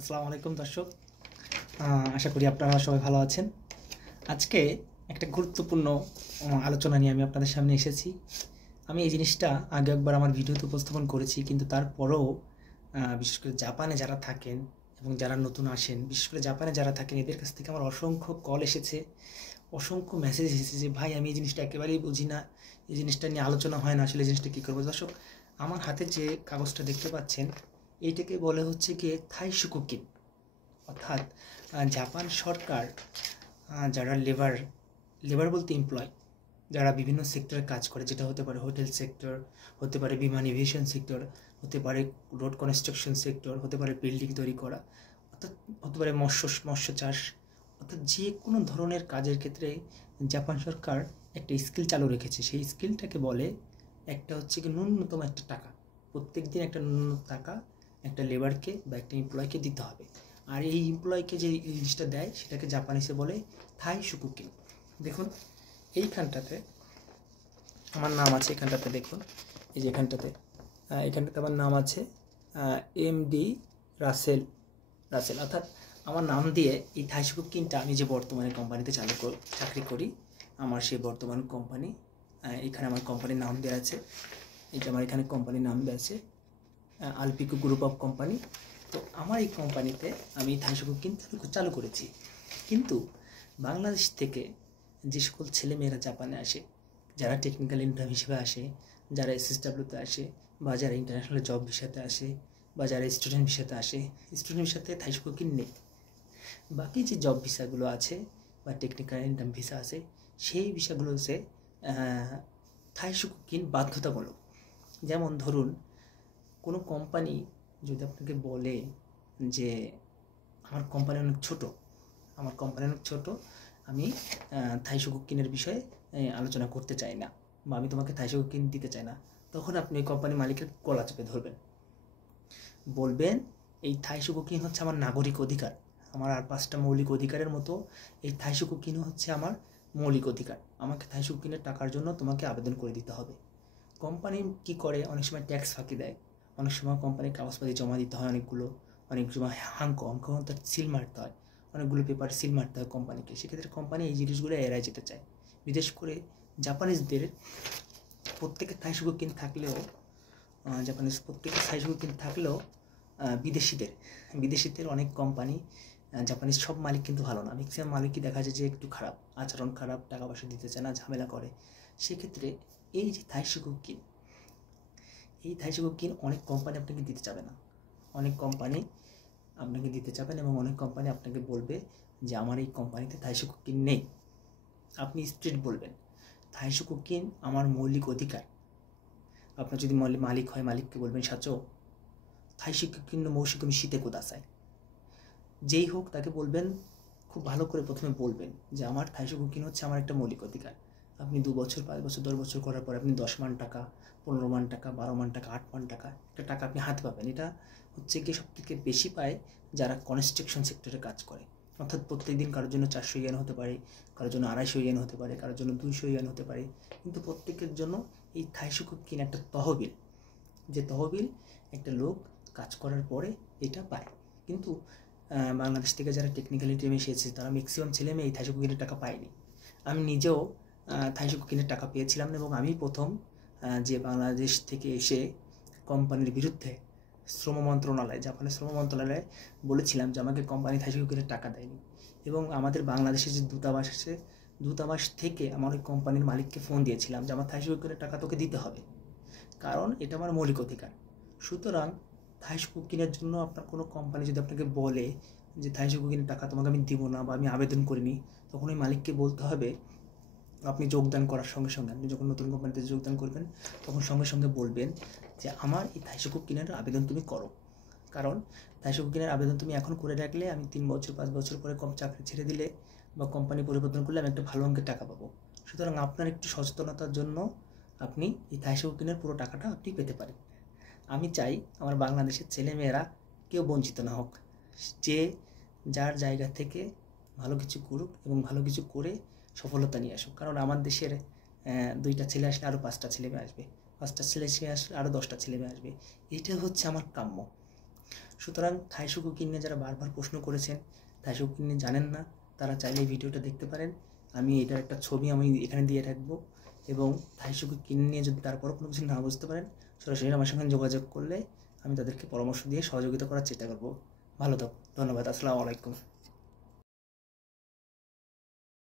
আসসালামু আলাইকুম দর্শক। আশা করি আপনারা সবাই ভালো আছেন। আজকে একটা গুরুত্বপূর্ণ আলোচনা নিয়ে আমি আপনাদের সামনে এসেছি। আমি এই জিনিসটা আগে একবার আমার ভিডিওতে উপস্থাপন করেছি, কিন্তু তারপরেও বিশেষ করে জাপানে যারা থাকেন এবং যারা নতুন আসেন, বিশেষ করে জাপানে যারা থাকেন, এদের কাছ থেকে আমার অসংখ্য কল এসেছে, অসংখ্য মেসেজ এসেছে যে ভাই আমি এই জিনিসটা একেবারেই বুঝি না, এই জিনিসটা নিয়ে আলোচনা হয় না, আসলে এই জিনিসটা কী করবো। দর্শক, আমার হাতে যে কাগজটা দেখতে পাচ্ছেন, এইটাকে বলে হচ্ছে গিয়ে থাই শুকুকিন। অর্থাৎ জাপান সরকার যারা লেবার বলতে এমপ্লয়, যারা বিভিন্ন সেক্টরে কাজ করে, যেটা হতে পারে হোটেল সেক্টর, হতে পারে বিমান এভিয়েশন সেক্টর, হতে পারে রোড কনস্ট্রাকশন সেক্টর, হতে পারে বিল্ডিং তৈরি করা, অর্থাৎ হতে পারে মৎস্য চাষ, অর্থাৎ যে কোনো ধরনের কাজের ক্ষেত্রে জাপান সরকার একটা স্কিল চালু রেখেছে। সেই স্কিলটাকে বলে একটা হচ্ছে কি ন্যূনতম একটা টাকা, প্রত্যেক দিন একটা ন্যূনতম টাকা একটা লেবারকে বা একটা এমপ্লয়কে দিতে হবে। আর এই এমপ্লয়কে যে জিনিসটা দেয় সেটাকে জাপানিসে বলে থাই শুকুকিন। দেখুন এইখানটাতে আমার নাম আছে, এখানটাতে দেখুন, এই যে এখানটাতে আমার নাম আছে এমডি রাসেল। অর্থাৎ আমার নাম দিয়ে এই থাই শুকুকিনটা আমি যে বর্তমানে কোম্পানিতে চাকরি করি, আমার সেই বর্তমান কোম্পানি, এখানে আমার কোম্পানির নাম দেওয়া আছে, এটা আমার এখানে কোম্পানির নাম দেওয়া আছে আলপিকো গ্রুপ অফ কোম্পানি। তো আমার এই কোম্পানিতে আমি থাই শুকুকিন চালু করেছি। কিন্তু বাংলাদেশ থেকে যে সকল ছেলেমেয়েরা জাপানে আসে, যারা টেকনিক্যাল ইন্টার্ন হিসেবে আসে, যারা এসএসডাব্লিউতে আসে, বা যারা ইন্টারন্যাশনাল জব ভিসাতে আসে, বা যারা স্টুডেন্ট ভিসাতে আসে, স্টুডেন্ট ভিসাতে থাই শুকুকিন নেই। বাকি যে জব ভিসাগুলো আছে বা টেকনিক্যাল ইন্টার্ন ভিসা আছে, সেই ভিসাগুলোতে থাই শুকুকিন বাধ্যতামূলক। যেমন ধরুন, কোনো কোম্পানি যদি আপনাকে বলে যে আমার কোম্পানি অনেক ছোট, আমি থাই শুকুকিনের বিষয়ে আলোচনা করতে চাই না, বা আমি তোমাকে থাই শুকুকিন দিতে চাই না, তখন আপনি ওই কোম্পানির মালিকের গলা চেপে ধরবেন, বলবেন এই থাই শুকুকিন হচ্ছে আমার নাগরিক অধিকার, আমার আর 5টা মৌলিক অধিকারের মতো এই থাই শুকুকিন হচ্ছে আমার মৌলিক অধিকার, আমাকে থাই শুকুকিনের টাকার জন্য তোমাকে আবেদন করে দিতে হবে। কোম্পানি কি করে, অনেক সময় ট্যাক্স ফাঁকি দেয়, অনেক সময় কোম্পানির কাগজপাতি জমা দিতে হয়, অনেক সময় অঙ্ক তার সিল মারতে হয়, অনেকগুলো পেপার সিল মারতে হয় কোম্পানিকে। সেক্ষেত্রে কোম্পানি এই জিনিসগুলো এড়ায় যেতে চায়। বিশেষ করে জাপানিজদের প্রত্যেকের থাই শুকুকিন থাকলেও বিদেশিদের অনেক কোম্পানি, জাপানিজ সব মালিক কিন্তু ভালো না, ম্যাক্সিমাম মালিকই দেখা যায় যে একটু খারাপ, আচরণ খারাপ, টাকা পয়সা দিতে চায় না, ঝামেলা করে। সেক্ষেত্রে এই যে থাই শুকুকিন অনেক কোম্পানি আপনাকে দিতে চাবে না, এবং অনেক কোম্পানি আপনাকে বলবে যে আমার এই কোম্পানিতে থাই শুকুকিন নেই। আপনি স্ট্রেট বলবেন থাই শুকুকিন আমার মৌলিক অধিকার। আপনার যদি মালিক হয়, মালিককে বলবেন সাচো থাই শুকুকিন মৌসুমি শীতে কোদাসায়, যেই হোক তাকে বলবেন, খুব ভালো করে প্রথমে বলবেন যে আমার থাই শুকুকিন হচ্ছে আমার একটা মৌলিক অধিকার। আপনি 2 বছর, 5 বছর, 10 বছর করার পর আপনি 10 মান টাকা, 15 মান টাকা, 12 মান টাকা, 8 মান টাকা একটা টাকা আপনি হাতে পাবেন। এটা হচ্ছে গিয়ে সব থেকে বেশি পায় যারা কনস্ট্রাকশন সেক্টরে কাজ করে। অর্থাৎ প্রত্যেক দিন কারোর জন্য 400 ইয়েন হতে পারে, কারোর জন্য 250 ইয়েন হতে পারে, কারোর জন্য 200 ইয়েন হতে পারে, কিন্তু প্রত্যেকের জন্য এই থাই শুকুকিন একটা তহবিল, যে তহবিল একটা লোক কাজ করার পরে এটা পায়। কিন্তু বাংলাদেশ থেকে যারা টেকনিক্যাল টিমে এসেছে, তারা ম্যাক্সিমাম ছেলে মেয়ে এই থাই শুকুকিনের টাকা পায়নি। আমি নিজেও থাই শুকুকিনের টাকা পেয়েছিলাম, এবং আমি প্রথম যে বাংলাদেশ থেকে এসে কোম্পানির বিরুদ্ধে জাপানের শ্রম মন্ত্রণালয়ে বলেছিলাম যে আমাকে কোম্পানি থাই শুকুকিনের টাকা দেয়নি, এবং আমাদের বাংলাদেশের যে দূতাবাস আছে, দূতাবাস থেকে আমার ওই কোম্পানির মালিককে ফোন দিয়েছিলাম যে আমার থাই শুকুকিনের টাকা তোকে দিতে হবে, কারণ এটা আমার মৌলিক অধিকার। সুতরাং থাই শুকুকিনের জন্য আপনার কোনো কোম্পানি যদি আপনাকে বলে যে থাই শুকুকিনের টাকা তোমাকে আমি দিব না, বা আমি আবেদন করিনি, তখন ওই মালিককে বলতে হবে, আপনি যোগদান করার সঙ্গে সঙ্গে, আপনি যখন নতুন কোম্পানিতে যোগদান করবেন তখন সঙ্গে সঙ্গে বলবেন যে আমার এই থাই শুকুকিনের আবেদন তুমি করো, কারণ থাই শুকুকিনের আবেদন তুমি এখন করে রাখলে আমি 3 বছর 5 বছর পরে চাকরি ছেড়ে দিলে বা কোম্পানি পরিবর্তন করলে আমি একটা ভালো অঙ্কের টাকা পাবো। সুতরাং আপনার একটু সচেতনতার জন্য আপনি এই থাই শুকুকিনের পুরো টাকাটা আপনি পেতে পারেন। আমি চাই আমার বাংলাদেশের ছেলেমেয়েরা কেউ বঞ্চিত না হোক, যে যার জায়গা থেকে ভালো কিছু করুক এবং ভালো কিছু করে সফলতা নিয়ে আসুক। কারণ আমার দেশের 2টা ছেলে আসলে আরও 5টা ছেলে মেয়ে আসবে, 5টা ছেলে আসলে আরও 10টা ছেলে মেয়ে আসবে। এটা হচ্ছে আমার কাম্য। সুতরাং থাই শুকুকি নিয়ে যারা বারবার প্রশ্ন করেছেন, থাই শুকুকি নিয়ে জানেন না, তারা চাইলে এই ভিডিওটা দেখতে পারেন। আমি এটার একটা ছবি আমি এখানে দিয়ে রাখবো, এবং থাই শুকুকি নিয়ে যদি তারপরও কোনো কিছু না বুঝতে পারেন, সরাসরি আমার সঙ্গে যোগাযোগ করলে আমি তাদেরকে পরামর্শ দিয়ে সহযোগিতা করার চেষ্টা করব। ভালো থাকুন, ধন্যবাদ, আসসালামু আলাইকুম।